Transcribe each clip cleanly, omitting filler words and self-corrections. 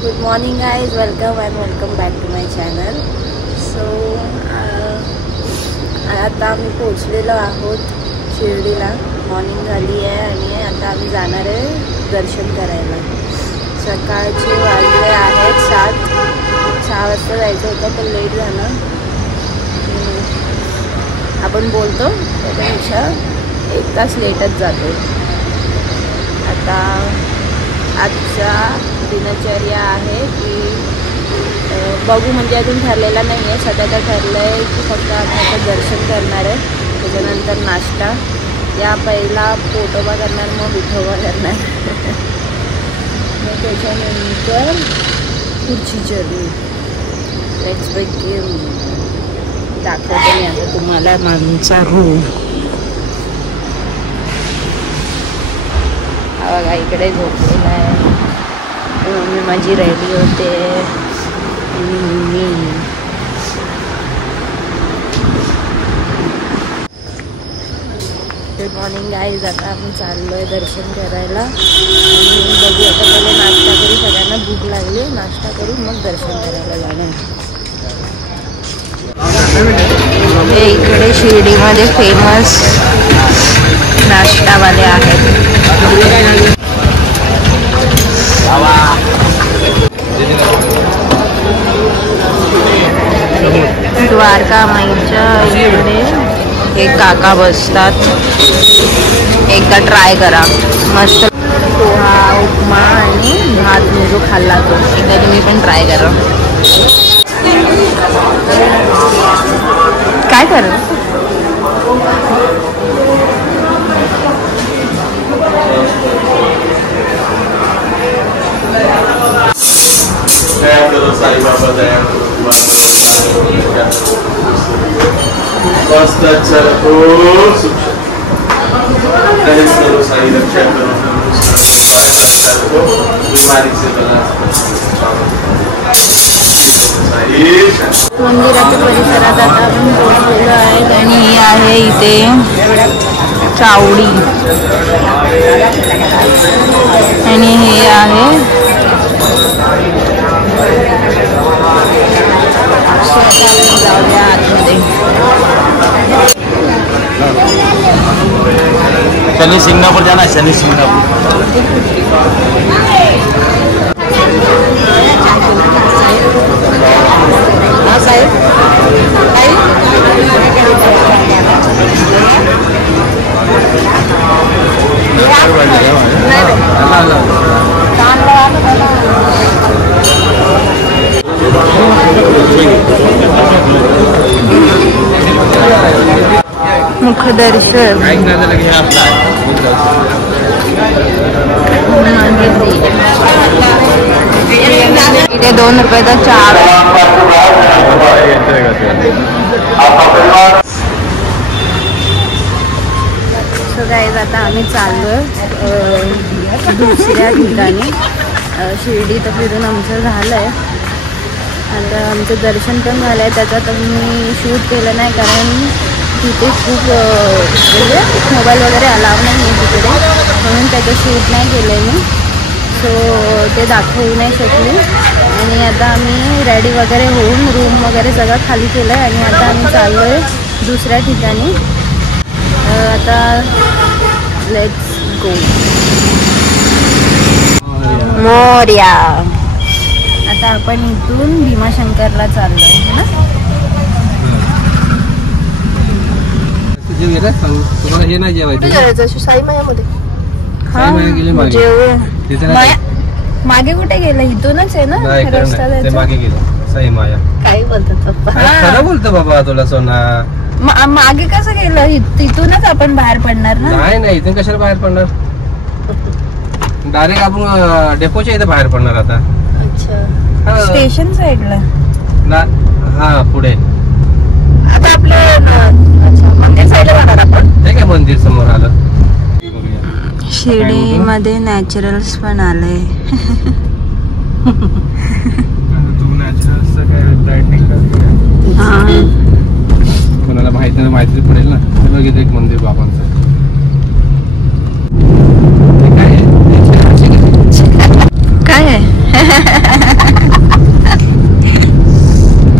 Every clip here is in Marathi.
Good morning guys, welcome back to my channel. So आता आम्ही पोचलेलो आहोत शिर्डीला. मॉर्निंग झाली आहे आणि आता आम्ही जाणार आहे दर्शन करायला. सकाळचे वाजले आहेत 6 वाजता जायचं होतं पण लेट झालं. आपण बोलतो त्यापेक्षा 1 तास लेटच जातो. आता आजचा दिनचर्या आहे की बघू, म्हणजे अजून ठरलेला नाही आहे. सध्या तर ठरलं आहे की फक्त आम्ही आता दर्शन करणार आहे, त्याच्यानंतर नाश्ता, या पहिला पोटोबा करणार, मग विठोबा करणार. मग त्याच्यानंतर पुढची जर्नी. Let's begin. दाखवते मी आता तुम्हाला आमचा रूम. हा बघा, इकडे झोपलेला आहे. मम्मी माझी रेडी होते. Good morning guys. आता आम्ही चाललो आहे दर्शन करायला आणि बघू आता पहिले नाश्ता करू. सगळ्यांना भूक लागली, नाश्ता करू मग दर्शन करायला जाणार. हे इकडे शिर्डीमध्ये फेमस नाश्तावाले आहेत. द्वारका माईच्या इकडे हे काका बसतात. एकदा ट्राय करा, मस्त पोहा, उपमा आणि भात जो खाल्ला तो. एकदा तुम्ही पण ट्राय करा. काय करा मंदिराच्या परिसरात आता आपण पोहोचलेलो आहे आणि ही आहे इथे चावडी आणि हे आहे जाऊया आतमध्ये. शनि सिंगापुर जाना है, शनि सिंगापुर. हाँ साहेब, मुखदर्शन इथे 2 रुपयाचा चहा. सो गाईज, आता आम्ही चाललोय दुसऱ्या ठिकाणी. शिर्डी तर फिरून आमचं झालं आहे. आता आमचं दर्शन पण झालं आहे. त्याच्यात मी शूट केलं नाही कारण तिथे खूप म्हणजे मोबाईल वगैरे अलाव नाही आहे तिकडे, म्हणून त्याचं शूट नाही केलं आहे मी. सो ते दाखवू नाही शकले. आणि आता आम्ही रेडी वगैरे होऊन रूम वगैरे सगळं खाली केलं आहे आणि आता आम्ही चाललो आहे दुसऱ्या ठिकाणी. आता लेट्स गो. मोरया. आता आपण इथून भीमाशंकरला चाललो आहे ना. तुम्हाला हे नाही जेवायचं साई मायामध्ये. मागे कुठे गेलं? इथूनच आहे ना रस्ता जायचा. मागे गेलं साई माया. काय बोलतात पप्पा? खरं बोलतो बाबा तुला सोना. मागे कसं गेलं? तिथूनच आपण बाहेर पडणार ना. नाही, इथून कशाला बाहेर पडणार? डायरेक्ट आपण डेपोच्या इथे बाहेर पडणार आता. अच्छा, स्टेशन साईडला हा पुढे. आता आपलं मंदिर साईडला जाणार आपण. हे काय मंदिर समोर आलं. शिर्डी मध्ये नॅचरल्स पण आलंय. कोणाला माहित त्यांना माहिती पडेल ना. बघितलं एक मंदिर बाबांचं. काय आहे?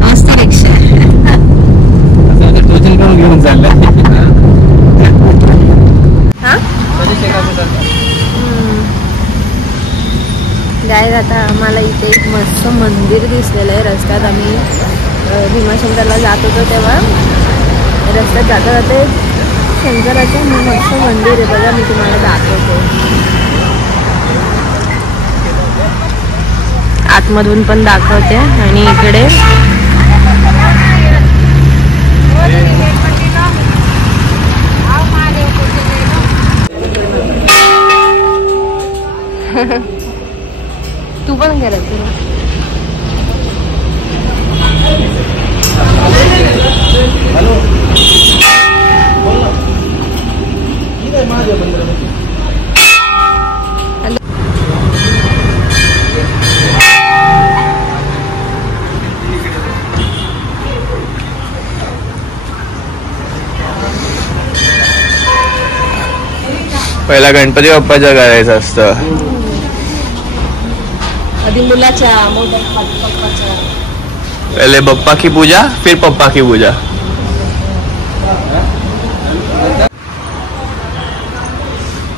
मस्त रिक्षा टोचन करून घेऊन चाललंय. गाईज आता आम्हाला इथे एक मस्त मंदिर दिसलेलं आहे रस्त्यात. आम्ही भीमाशंकरला जात होतो तेव्हा रस्त्यात जाता जाते शंकराचं मस्त मंदिर आहे बघा. मी तुम्हाला दाखवतो. आतमधून पण दाखवते. आणि इकडे तू पण गेला तुला पहिला गणपती बाप्पाचं करायचं असतं. आधी मुलाच्या पहले बप्पा की पूजा फिर पप्पा की पूजा.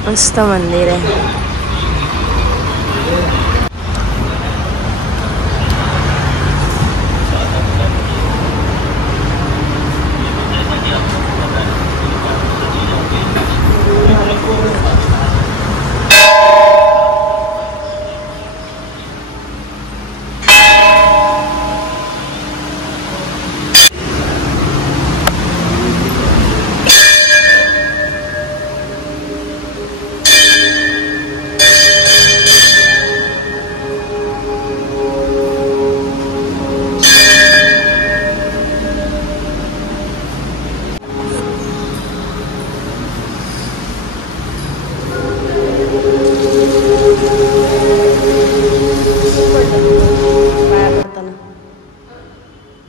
मस्त मंदिर आहे.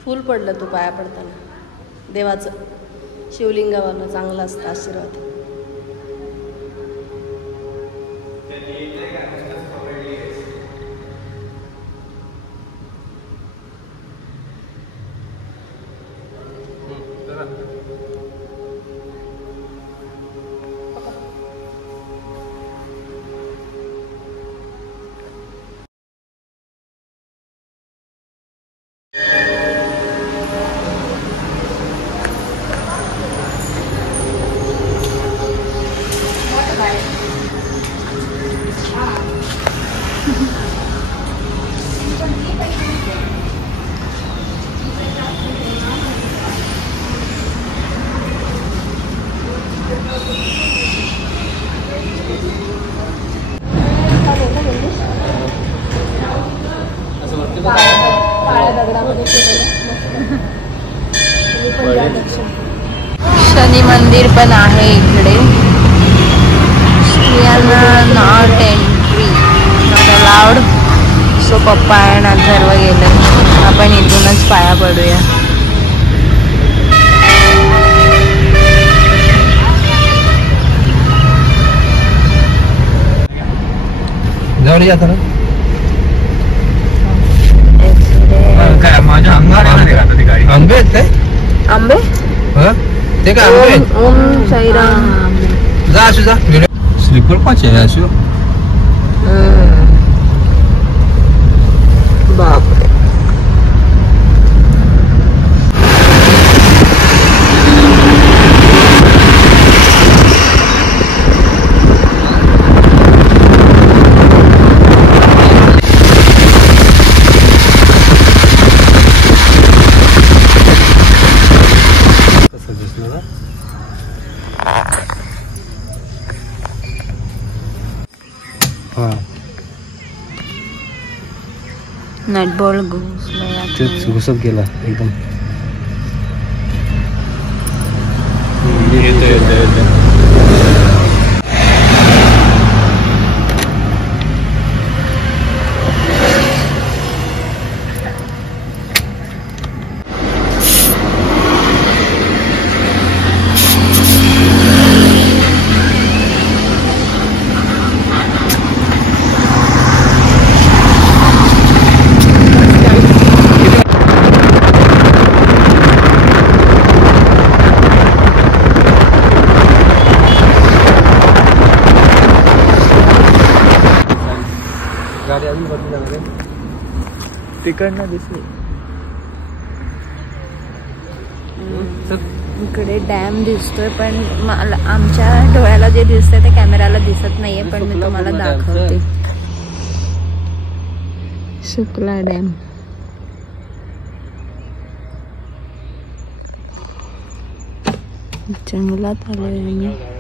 फूल पडलं तू पाया पडताना देवाचं शिवलिंगावरनं. चांगलं असतं आशीर्वाद. शनी मंदिर पण आहे इकडे. स्त्रियांना not entry, not allowed. So पप्पा आणि अथर्व गेले. आपण इथूनच पाया पडूया. जवळ जाता ना काय माझ्या अंगावर आंबे आहेत काय? आंबे ते काय आंबे? ओम साईराम. जा असू जा. स्लीपर पाच आहे असू. बापरे. नटबॉल घुसत गेला एकदम. तिकडनं दिसले. इकडे डॅम दिसतोय पण मला आमच्या डोळ्याला जे दिसतंय ते कॅमेराला दिसत नाहीये, पण मी तुम्हाला दाखवते. शुक्ला डॅम. जंगलात आलोय आम्ही.